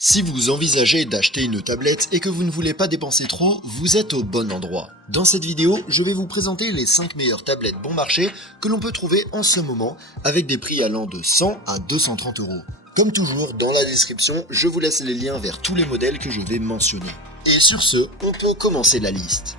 Si vous envisagez d'acheter une tablette et que vous ne voulez pas dépenser trop, vous êtes au bon endroit. Dans cette vidéo, je vais vous présenter les 5 meilleures tablettes bon marché que l'on peut trouver en ce moment avec des prix allant de 100 à 230 euros. Comme toujours, dans la description, je vous laisse les liens vers tous les modèles que je vais mentionner. Et sur ce, on peut commencer la liste.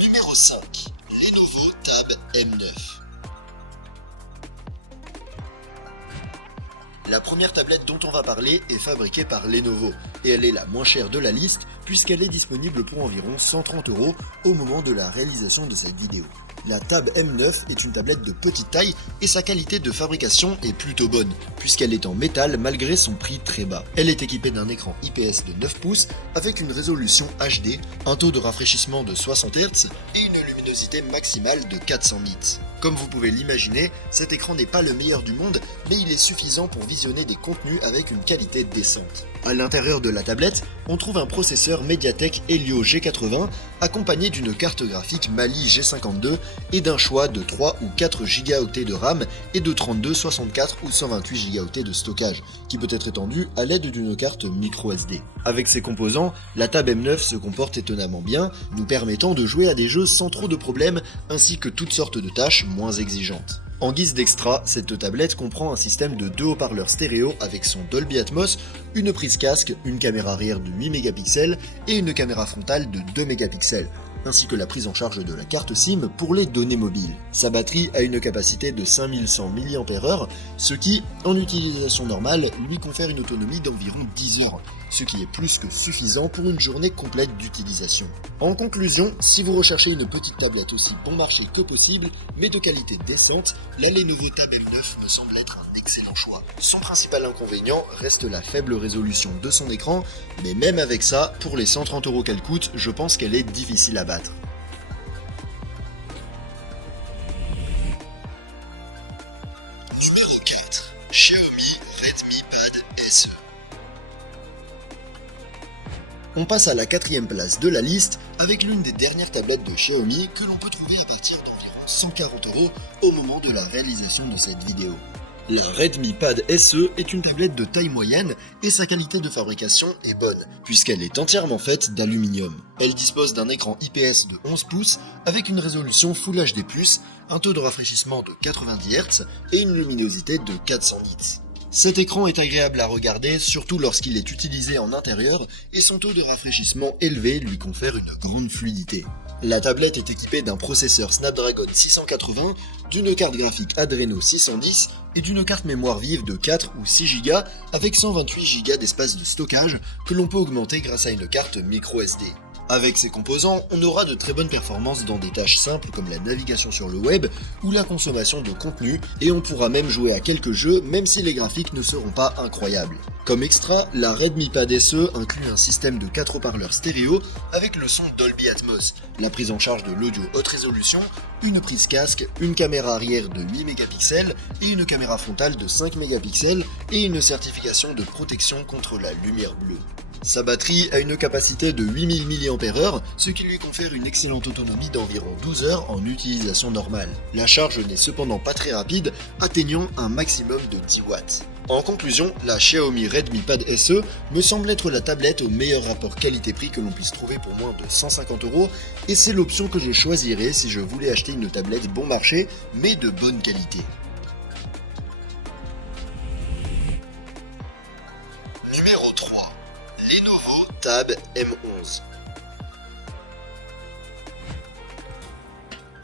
Numéro 5. Lenovo Tab M9. La première tablette dont on va parler est fabriquée par Lenovo et elle est la moins chère de la liste puisqu'elle est disponible pour environ 130 euros au moment de la réalisation de cette vidéo. La Tab M9 est une tablette de petite taille et sa qualité de fabrication est plutôt bonne puisqu'elle est en métal malgré son prix très bas. Elle est équipée d'un écran IPS de 9 pouces avec une résolution HD, un taux de rafraîchissement de 60 Hz et une luminosité maximale de 400 nits. Comme vous pouvez l'imaginer, cet écran n'est pas le meilleur du monde, mais il est suffisant pour visionner des contenus avec une qualité décente. À l'intérieur de la tablette, on trouve un processeur MediaTek Helio G80 accompagné d'une carte graphique Mali G52 et d'un choix de 3 ou 4 Go de RAM et de 32, 64 ou 128 Go de stockage, qui peut être étendu à l'aide d'une carte microSD. Avec ces composants, la Tab M9 se comporte étonnamment bien, nous permettant de jouer à des jeux sans trop de problèmes ainsi que toutes sortes de tâches moins exigeantes. En guise d'extra, cette tablette comprend un système de 2 haut-parleurs stéréo avec son Dolby Atmos, une prise casque, une caméra arrière de 8 mégapixels et une caméra frontale de 2 mégapixels, ainsi que la prise en charge de la carte SIM pour les données mobiles. Sa batterie a une capacité de 5100 mAh, ce qui, en utilisation normale, lui confère une autonomie d'environ 10 heures, ce qui est plus que suffisant pour une journée complète d'utilisation. En conclusion, si vous recherchez une petite tablette aussi bon marché que possible, mais de qualité décente, la Lenovo Tab M9 me semble être un excellent choix. Son principal inconvénient reste la faible résolution de son écran, mais même avec ça, pour les 130 euros qu'elle coûte, je pense qu'elle est difficile à battre. Numéro 4. Xiaomi Redmi Pad SE. On passe à la 4e place de la liste avec l'une des dernières tablettes de Xiaomi que l'on peut trouver à partir d'environ 140 euros au moment de la réalisation de cette vidéo. Le Redmi Pad SE est une tablette de taille moyenne et sa qualité de fabrication est bonne puisqu'elle est entièrement faite d'aluminium. Elle dispose d'un écran IPS de 11 pouces avec une résolution Full HD+, un taux de rafraîchissement de 90 Hz et une luminosité de 400 nits. Cet écran est agréable à regarder, surtout lorsqu'il est utilisé en intérieur, et son taux de rafraîchissement élevé lui confère une grande fluidité. La tablette est équipée d'un processeur Snapdragon 680, d'une carte graphique Adreno 610 et d'une carte mémoire vive de 4 ou 6 Go avec 128 Go d'espace de stockage que l'on peut augmenter grâce à une carte microSD. Avec ces composants, on aura de très bonnes performances dans des tâches simples comme la navigation sur le web ou la consommation de contenu, et on pourra même jouer à quelques jeux même si les graphiques ne seront pas incroyables. Comme extra, la Redmi Pad SE inclut un système de 4 haut-parleurs stéréo avec le son Dolby Atmos, la prise en charge de l'audio haute résolution, une prise casque, une caméra arrière de 8 mégapixels et une caméra frontale de 5 mégapixels et une certification de protection contre la lumière bleue. Sa batterie a une capacité de 8000 mAh, ce qui lui confère une excellente autonomie d'environ 12 heures en utilisation normale. La charge n'est cependant pas très rapide, atteignant un maximum de 10 watts. En conclusion, la Xiaomi Redmi Pad SE me semble être la tablette au meilleur rapport qualité-prix que l'on puisse trouver pour moins de 150 euros, et c'est l'option que je choisirais si je voulais acheter une tablette bon marché, mais de bonne qualité. Numéro 3. Lenovo Tab M11.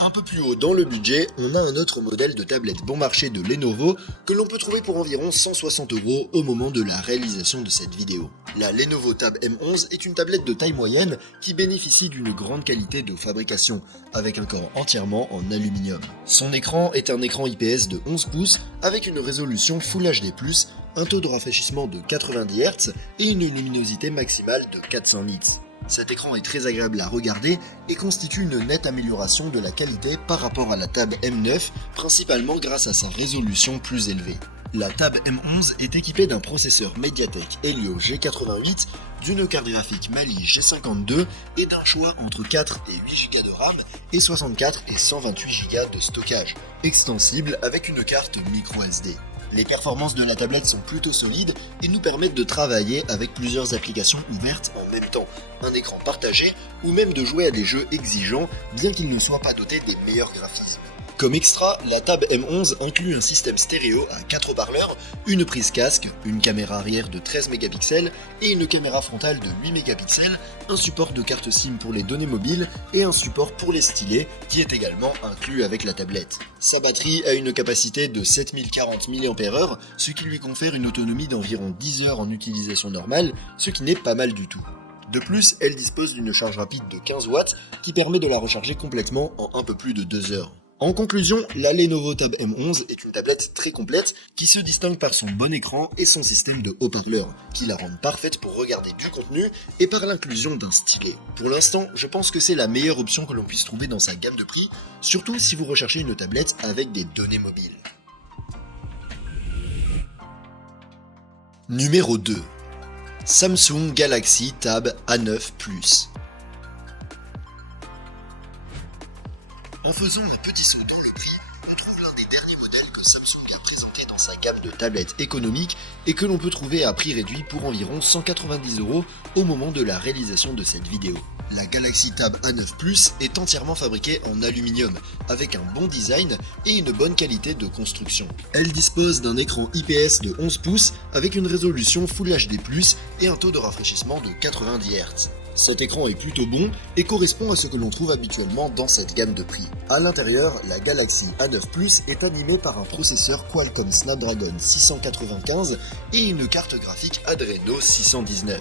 Un peu plus haut dans le budget, on a un autre modèle de tablette bon marché de Lenovo que l'on peut trouver pour environ 160 euros au moment de la réalisation de cette vidéo. La Lenovo Tab M11 est une tablette de taille moyenne qui bénéficie d'une grande qualité de fabrication, avec un corps entièrement en aluminium. Son écran est un écran IPS de 11 pouces avec une résolution Full HD+, un taux de rafraîchissement de 90 Hz et une luminosité maximale de 400 nits. Cet écran est très agréable à regarder et constitue une nette amélioration de la qualité par rapport à la Tab M9, principalement grâce à sa résolution plus élevée. La Tab M11 est équipée d'un processeur MediaTek Helio G88, d'une carte graphique Mali G52 et d'un choix entre 4 et 8 Go de RAM et 64 et 128 Go de stockage, extensible avec une carte microSD. Les performances de la tablette sont plutôt solides et nous permettent de travailler avec plusieurs applications ouvertes en même temps, un écran partagé ou même de jouer à des jeux exigeants bien qu'ils ne soient pas dotés des meilleurs graphismes. Comme extra, la Tab M11 inclut un système stéréo à 4 haut-parleurs, une prise casque, une caméra arrière de 13 mégapixels et une caméra frontale de 8 mégapixels, un support de carte SIM pour les données mobiles et un support pour les stylets qui est également inclus avec la tablette. Sa batterie a une capacité de 7040 mAh, ce qui lui confère une autonomie d'environ 10 heures en utilisation normale, ce qui n'est pas mal du tout. De plus, elle dispose d'une charge rapide de 15 watts qui permet de la recharger complètement en un peu plus de 2 heures. En conclusion, la Lenovo Tab M11 est une tablette très complète qui se distingue par son bon écran et son système de haut-parleurs, qui la rendent parfaite pour regarder du contenu et par l'inclusion d'un stylet. Pour l'instant, je pense que c'est la meilleure option que l'on puisse trouver dans sa gamme de prix, surtout si vous recherchez une tablette avec des données mobiles. Numéro 2. Samsung Galaxy Tab A9 Plus. En faisant un petit saut dans le prix, on trouve l'un des derniers modèles que Samsung a présenté dans sa gamme de tablettes économiques et que l'on peut trouver à prix réduit pour environ 190 € au moment de la réalisation de cette vidéo. La Galaxy Tab A9 Plus est entièrement fabriquée en aluminium, avec un bon design et une bonne qualité de construction. Elle dispose d'un écran IPS de 11 pouces avec une résolution Full HD+, et un taux de rafraîchissement de 90 Hz. Cet écran est plutôt bon et correspond à ce que l'on trouve habituellement dans cette gamme de prix. À l'intérieur, la Galaxy A9 Plus est animée par un processeur Qualcomm Snapdragon 695 et une carte graphique Adreno 619.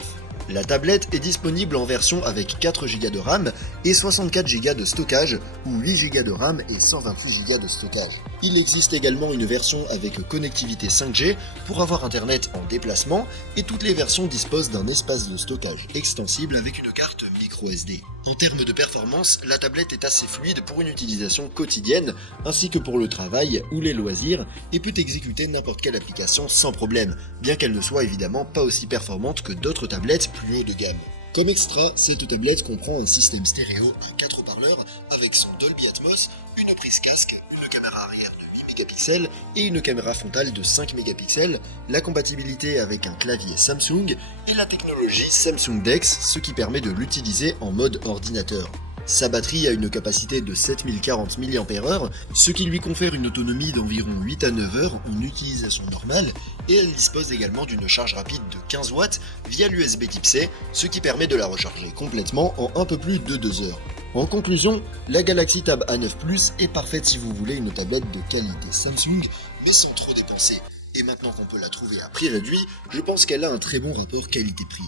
La tablette est disponible en version avec 4 Go de RAM et 64 Go de stockage ou 8 Go de RAM et 128 Go de stockage. Il existe également une version avec connectivité 5G pour avoir internet en déplacement et toutes les versions disposent d'un espace de stockage extensible avec une carte microSD. En termes de performance, la tablette est assez fluide pour une utilisation quotidienne ainsi que pour le travail ou les loisirs et peut exécuter n'importe quelle application sans problème, bien qu'elle ne soit évidemment pas aussi performante que d'autres tablettes plus haut de gamme. Comme extra, cette tablette comprend un système stéréo à 4 haut-parleurs avec son Dolby Atmos, une prise casque, une caméra arrière de 8 mégapixels et une caméra frontale de 5 mégapixels, la compatibilité avec un clavier Samsung et la technologie Samsung DeX, ce qui permet de l'utiliser en mode ordinateur. Sa batterie a une capacité de 7040 mAh, ce qui lui confère une autonomie d'environ 8 à 9 heures en utilisation normale, et elle dispose également d'une charge rapide de 15 watts via l'USB Type C, ce qui permet de la recharger complètement en un peu plus de 2 heures. En conclusion, la Galaxy Tab A9 Plus est parfaite si vous voulez une tablette de qualité Samsung, mais sans trop dépenser. Et maintenant qu'on peut la trouver à prix réduit, je pense qu'elle a un très bon rapport qualité-prix.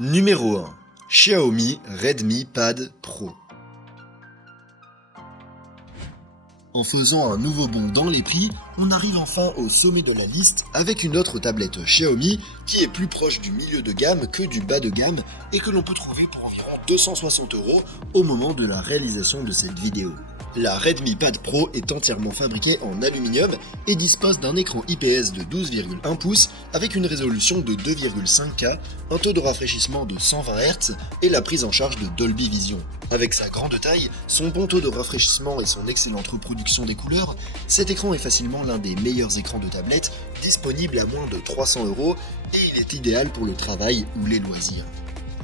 Numéro 1. Xiaomi Redmi Pad Pro. En faisant un nouveau bond dans les prix, on arrive enfin au sommet de la liste avec une autre tablette Xiaomi qui est plus proche du milieu de gamme que du bas de gamme et que l'on peut trouver pour environ 260 € au moment de la réalisation de cette vidéo. La Redmi Pad Pro est entièrement fabriquée en aluminium et dispose d'un écran IPS de 12,1 pouces avec une résolution de 2,5K, un taux de rafraîchissement de 120 Hz et la prise en charge de Dolby Vision. Avec sa grande taille, son bon taux de rafraîchissement et son excellente reproduction des couleurs, cet écran est facilement l'un des meilleurs écrans de tablette disponible à moins de 300 € et il est idéal pour le travail ou les loisirs.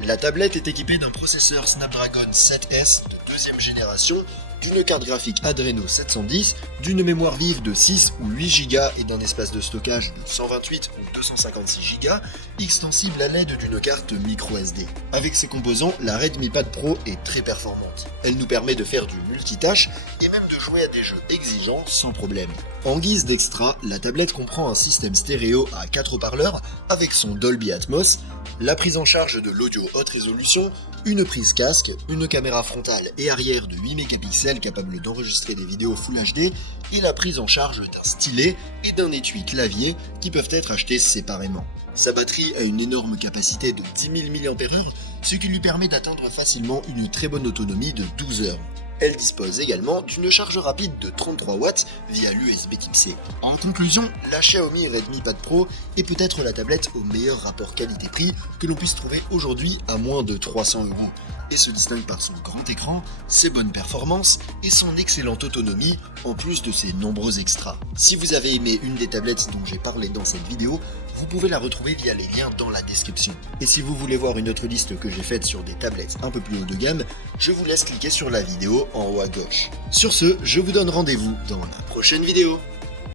La tablette est équipée d'un processeur Snapdragon 7S de deuxième génération, d'une carte graphique Adreno 710, d'une mémoire vive de 6 ou 8 Go et d'un espace de stockage de 128 ou 256 Go, extensible à l'aide d'une carte microSD. Avec ses composants, la Redmi Pad Pro est très performante. Elle nous permet de faire du multitâche et même de jouer à des jeux exigeants sans problème. En guise d'extra, la tablette comprend un système stéréo à 4 haut-parleurs avec son Dolby Atmos, la prise en charge de l'audio haute résolution, une prise casque, une caméra frontale et arrière de 8 mégapixels capable d'enregistrer des vidéos Full HD et la prise en charge d'un stylet et d'un étui clavier qui peuvent être achetés séparément. Sa batterie a une énorme capacité de 10 000 mAh, ce qui lui permet d'atteindre facilement une très bonne autonomie de 12 heures. Elle dispose également d'une charge rapide de 33 watts via l'USB type C. En conclusion, la Xiaomi Redmi Pad Pro est peut-être la tablette au meilleur rapport qualité-prix que l'on puisse trouver aujourd'hui à moins de 300 € et se distingue par son grand écran, ses bonnes performances et son excellente autonomie en plus de ses nombreux extras. Si vous avez aimé une des tablettes dont j'ai parlé dans cette vidéo, vous pouvez la retrouver via les liens dans la description. Et si vous voulez voir une autre liste que j'ai faite sur des tablettes un peu plus haut de gamme, je vous laisse cliquer sur la vidéo en haut à gauche. Sur ce, je vous donne rendez-vous dans la prochaine vidéo.